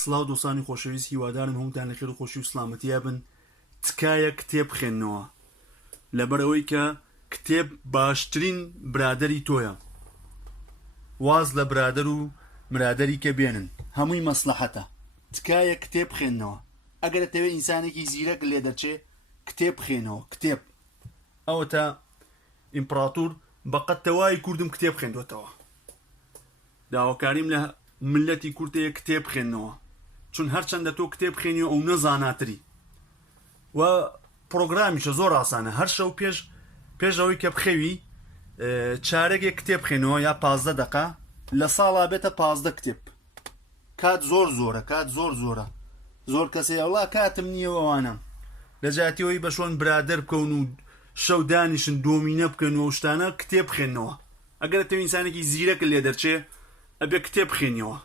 سڵاو دۆستانی خۆشەویست هیوادارم هەمووتان لەخێر و خۆشی و سلامەتیە بن. تکایە کتێب بخێننەوە لەبەرەوەی کە کتێب باشترین برادەری تۆیە. واز لە برادەر و مرادەری کە بێنن هەمووی مەسلەحەتە. تکایە کتێب بخێننەوە. ئەگەر دەتەوێت ئینسانێکی زیرەک لێ دەرچێ کتێب بخێنەوە. کتێب ئەوە تا ئیمپراتور بەقەت تەوای کوردم کتێب بخێندوێتەوە. داواکاریم لە ملەتی کورتەیە کتێب بخێننەوە، چون هەرچەندە تۆ کتێب بخێنی ئەو نەزاناتری و پرۆگرامیشە زۆر ئاسانە. هەر شەو پێش ئەوەی کە بخەوی چارەگێک کتێب بخێنەوە یا 15 دقە لە ساڵا بێتە 15 کتێب. کات زۆر زۆرە، کات زۆر زۆرە. زۆر کەسێ ئەوڵا کاتم نییە ئەوانە لە جاتیەوەی بە شۆن برادەر بکەون و شەو دانیشن دۆمینە بکەن و شتانە کتێب بخێنەوە. ئەگەر تۆ ئینسانێکی زیرەک لێ دەرچێ ئەبێ کتێب بخێنیەوە.